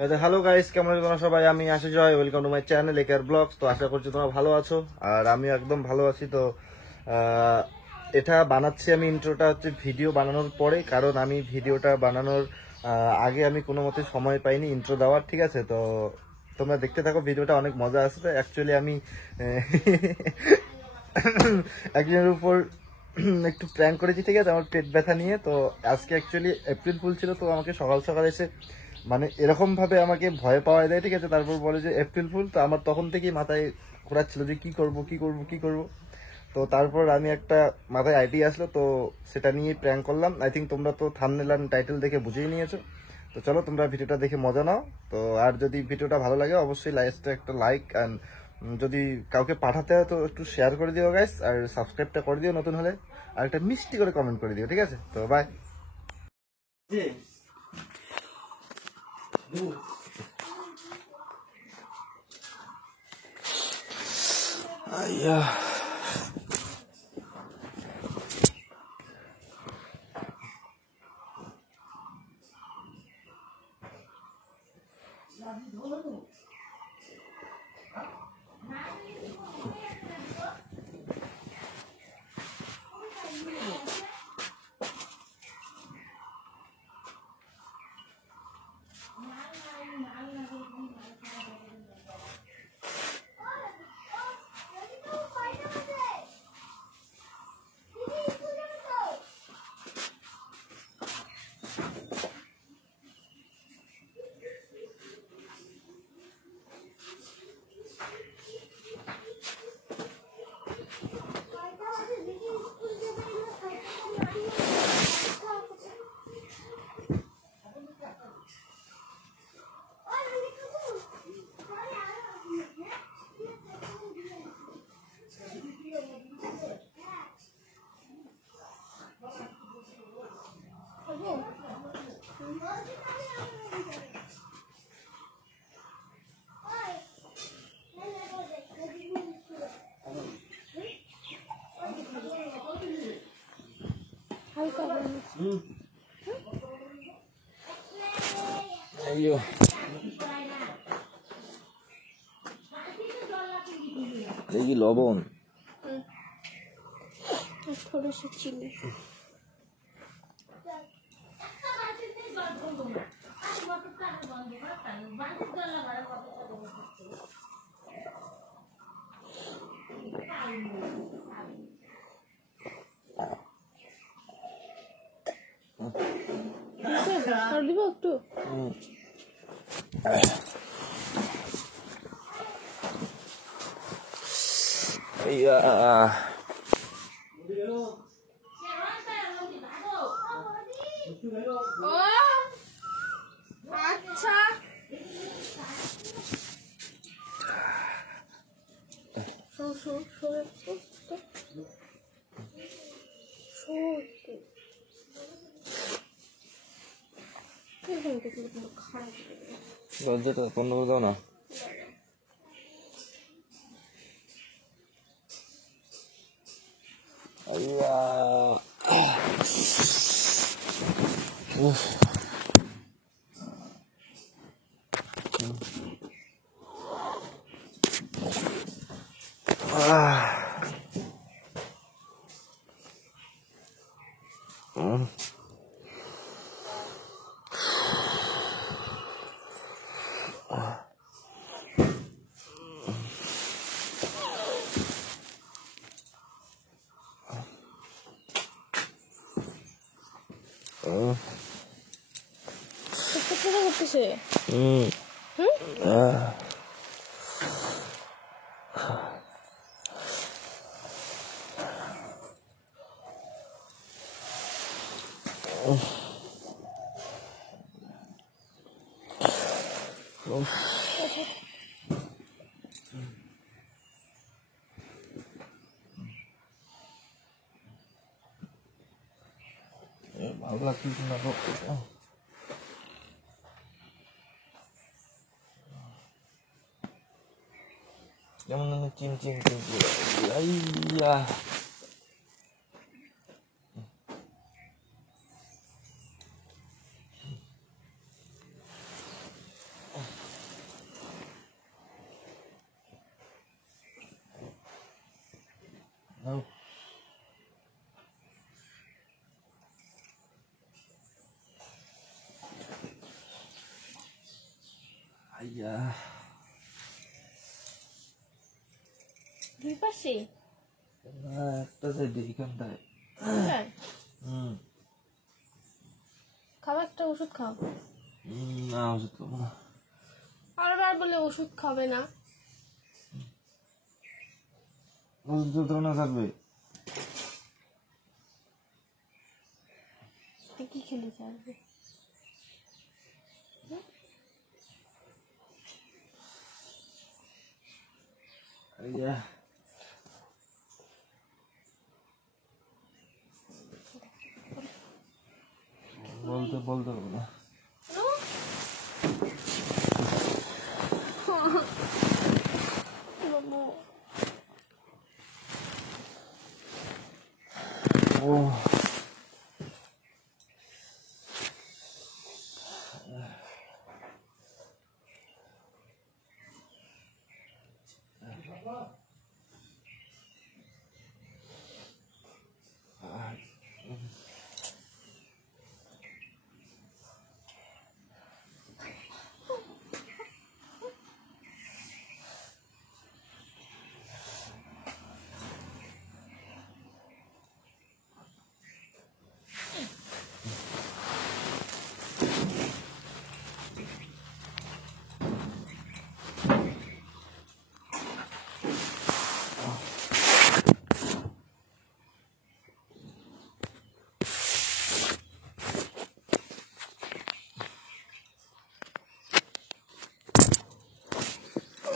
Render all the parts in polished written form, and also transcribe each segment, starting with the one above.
Hello guys, কেমন আছো তোমরা সবাই? আমি Ashis Joy, welcome to my channel AKR vlogs. তো আশা করছি তোমরা ভালো আছো, আর আমি একদম ভালো আছি। তো আহ, এটা বানাচ্ছি আমি, ইন্ট্রোটা হচ্ছে ভিডিও বানানোর পরে, কারণ আমি ভিডিওটা বানানোর আগে আমি কোনো মতে সময় পাইনি ইন্ট্রো দেওয়ার, ঠিক আছে? তো তোমরা দেখতে থাকো, ভিডিওটা অনেক মজা আসবে। অ্যাকচুয়ালি আমি একজনের উপর একটু প্র্যাঙ্ক করেছি, ঠিক আছে, আমার পেট ব্যথা নিয়ে। তো আজকে অ্যাকচুয়ালি এপ্রিল ফুল ছিল, তো আমাকে সকাল সকাল এসে মানে এরকম ভাবে আমাকে ভয় পাওয়া দেয়, ঠিক আছে। তারপর বলে যে এপ্রিল ফুল। তো আমার তখন থেকেই মাথায় ঘোরাচ্ছিল যে কি করব কি করব কি করব। তো তারপর আমি একটা মাথায় আইডিয়া আসলো, তো সেটা নিয়ে প্র্যাঙ্ক করলাম। আই থিঙ্ক তোমরা তো থাম্বনেল আর টাইটেল দেখে বুঝেই নিয়েছো। তো চলো তোমরা ভিডিওটা দেখে মজা নাও। তো আর যদি ভিডিওটা ভালো লাগে অবশ্যই লাইকটা একটা লাইক, অ্যান্ড যদি কাউকে পাঠাতে হয় তো একটু শেয়ার করে দিও গাইস, আর সাবস্ক্রাইবটা করে দিও নতুন হলে, আর একটা মিষ্টি করে কমেন্ট করে দিও, ঠিক আছে? তো বাই। আইয়া এই যে লবণ, থোড়াসা চিনি। আর দিব একটু। ইয়া আচ্ছা খারাপ দরজাটা বন্ধ করে দাও না। আইয়া উফ। করতেছে। ভালো লাগছে না যেমন চিম চিম চিম আইয়া নাও। আইয়া দুই পাশে না একটা সাইডে এইখানটায়। খাও, একটা ওষুধ খাও। না ওষুধ খাবো না। বারবার বলে ওষুধ খাবে না। ওষুধ যন্ত্রণা থাকবে। তুই কি খেলে চাইবে? আইয়া বলতে পারবো না। ও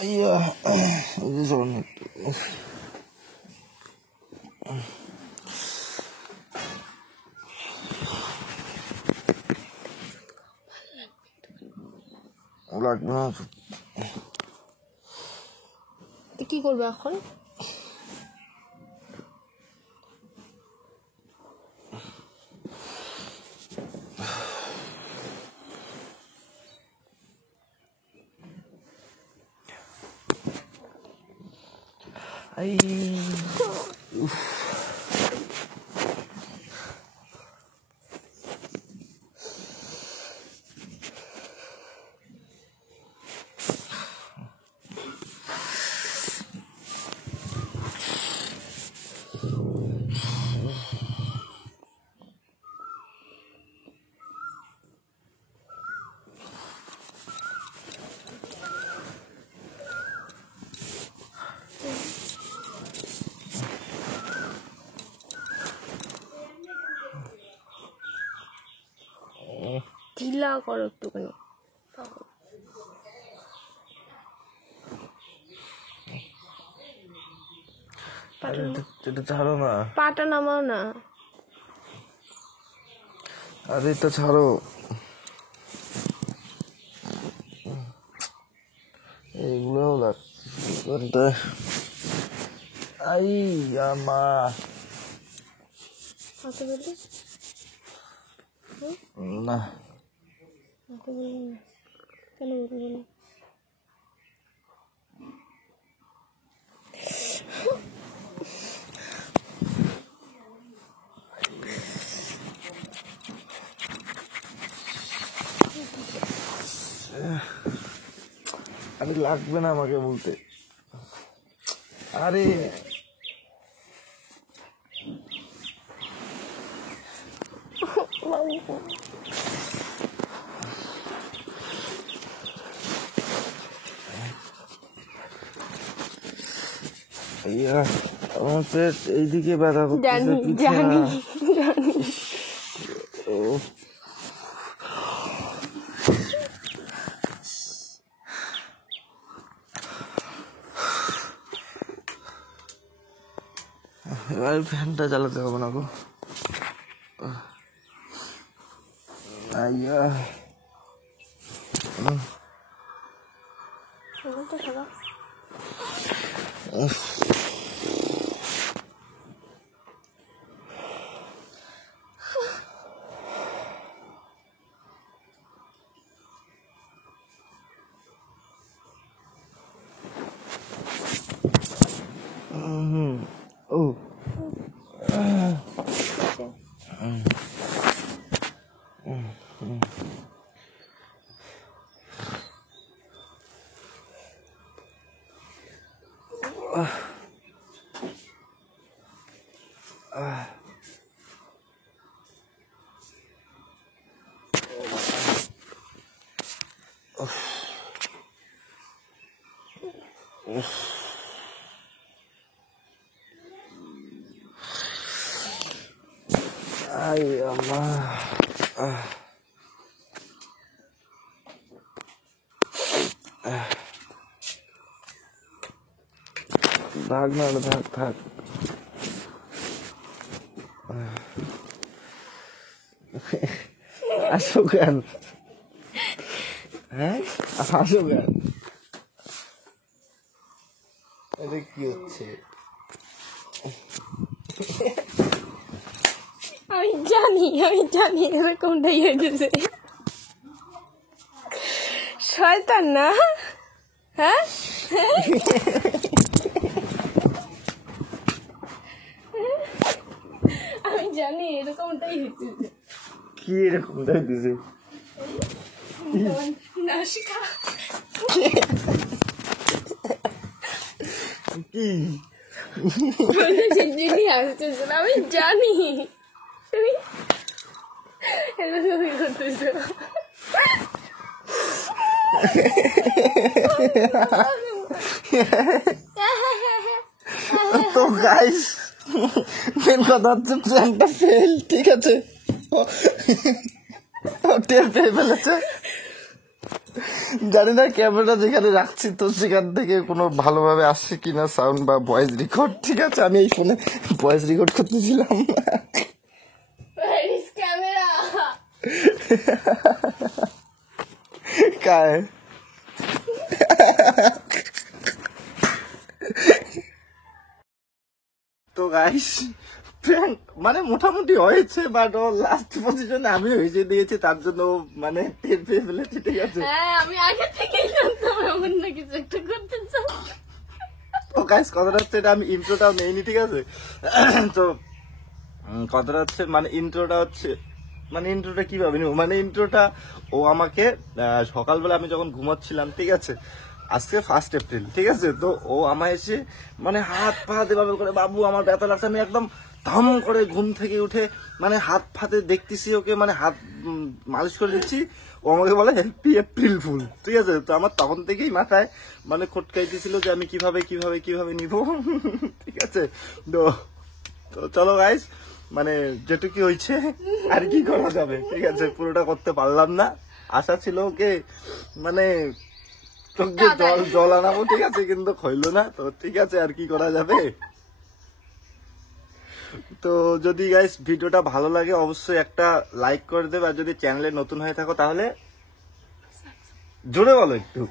আইয়া অনেক লাগবে না। কি করবে এখন? আই ঢিলা করো একটুখানি। এটা ছাড়ো না। পাটা নামাও না। আরে এটা ছাড়ো। এইগুলো লাগছে। আই আমা হাতে বলি না হাতে বলি না, কেন বলবো না? আরে লাগবে না আমাকে বলতে। আরে ইয়া আমার পেট এইদিকে ব্যথা করতেছে, জানি পিছে না। জানি জানি। ও এবার ফ্যানটা চালাতে হবে না গো। আইয়া শরীরটা খারাপ। ও Ay, Allah. ভাগ না ভাগ ভাগ আসো কেন? হ্যাঁ আসো কেন? এটা কি হচ্ছে? আমি জানি এরকমটাই হয়েছে। শয়তান না? হ্যাঁ আমি জানি এরকমটাই হয়েছে। কি এরকমটা দিছে? নাশিকা কি জিনি আসতেছে না, আমি জানি তুমি এরকমই করতেছো। তো গাইস মেন কথা হচ্ছে প্ল্যানটা ফেল, ঠিক আছে? টের পেয়ে ফেলেছে। জানি না ক্যামেরা যেখানে রাখছি তো সেখান থেকে কোনো ভালোভাবে আসছে কিনা সাউন্ড বা ভয়েস রেকর্ড, ঠিক আছে? আমি এই ফোনে ভয়েস রেকর্ড করতেছিলাম। ক্যামেরা কায় তো গাইস মানে মোটামুটি হয়েছে, বাট ও লাস্ট পজিশনে আমি হয়েছে দিয়েছি, তার জন্য ও মানে টের পেয়ে ফেলেছে, ঠিক আছে? হ্যাঁ আমি আগে থেকেই জানতাম এমন না কিছু একটা করতে চাও। তো গাইস কথাটা হচ্ছে, এটা আমি ইন্ট্রোটাও নেইনি, ঠিক আছে? তো কথাটা হচ্ছে মানে ইন্ট্রোটা কিভাবে নিব, মানে ইন্ট্রোটা ও আমাকে সকালবেলা আমি যখন ঘুমাচ্ছিলাম, ঠিক আছে? আজকে 1 এপ্রিল, ঠিক আছে? তো ও আমায় এসে মানে হাত পা এভাবে করে, বাবু আমার ব্যথা লাগছে, আমি একদম ধম করে ঘুম থেকে উঠে মানে হাত ফাতে দেখতেছি ওকে, মানে হাত মালিশ করে দিচ্ছি, ও আমাকে বলে হ্যাপি এপ্রিল ফুল, ঠিক আছে? তো আমার তখন থেকেই মাথায় মানে খটকাইতেছিল যে আমি কিভাবে নিব। ঠিক আছে? তো চলো গাইস, মানে যেটুকু হয়েছে আর কি করা যাবে, ঠিক আছে? পুরোটা করতে পারলাম না, আশা ছিল ওকে মানে চোখে জল আনাবো, ঠিক আছে? কিন্তু হইলো না, তো ঠিক আছে, আর কি করা যাবে? তো যদি গাইস ভিডিওটা ভালো লাগে অবশ্যই একটা লাইক করে দেবে, আর যদি চ্যানেলে নতুন হয়ে থাকো তাহলে জোরে বলো একটু,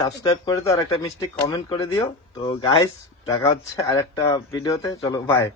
সাবস্ক্রাইব করে তো, আর একটা মিষ্টি কমেন্ট করে দিও। তো গাইস দেখা হচ্ছে আর একটা ভিডিওতে, চলো বাই।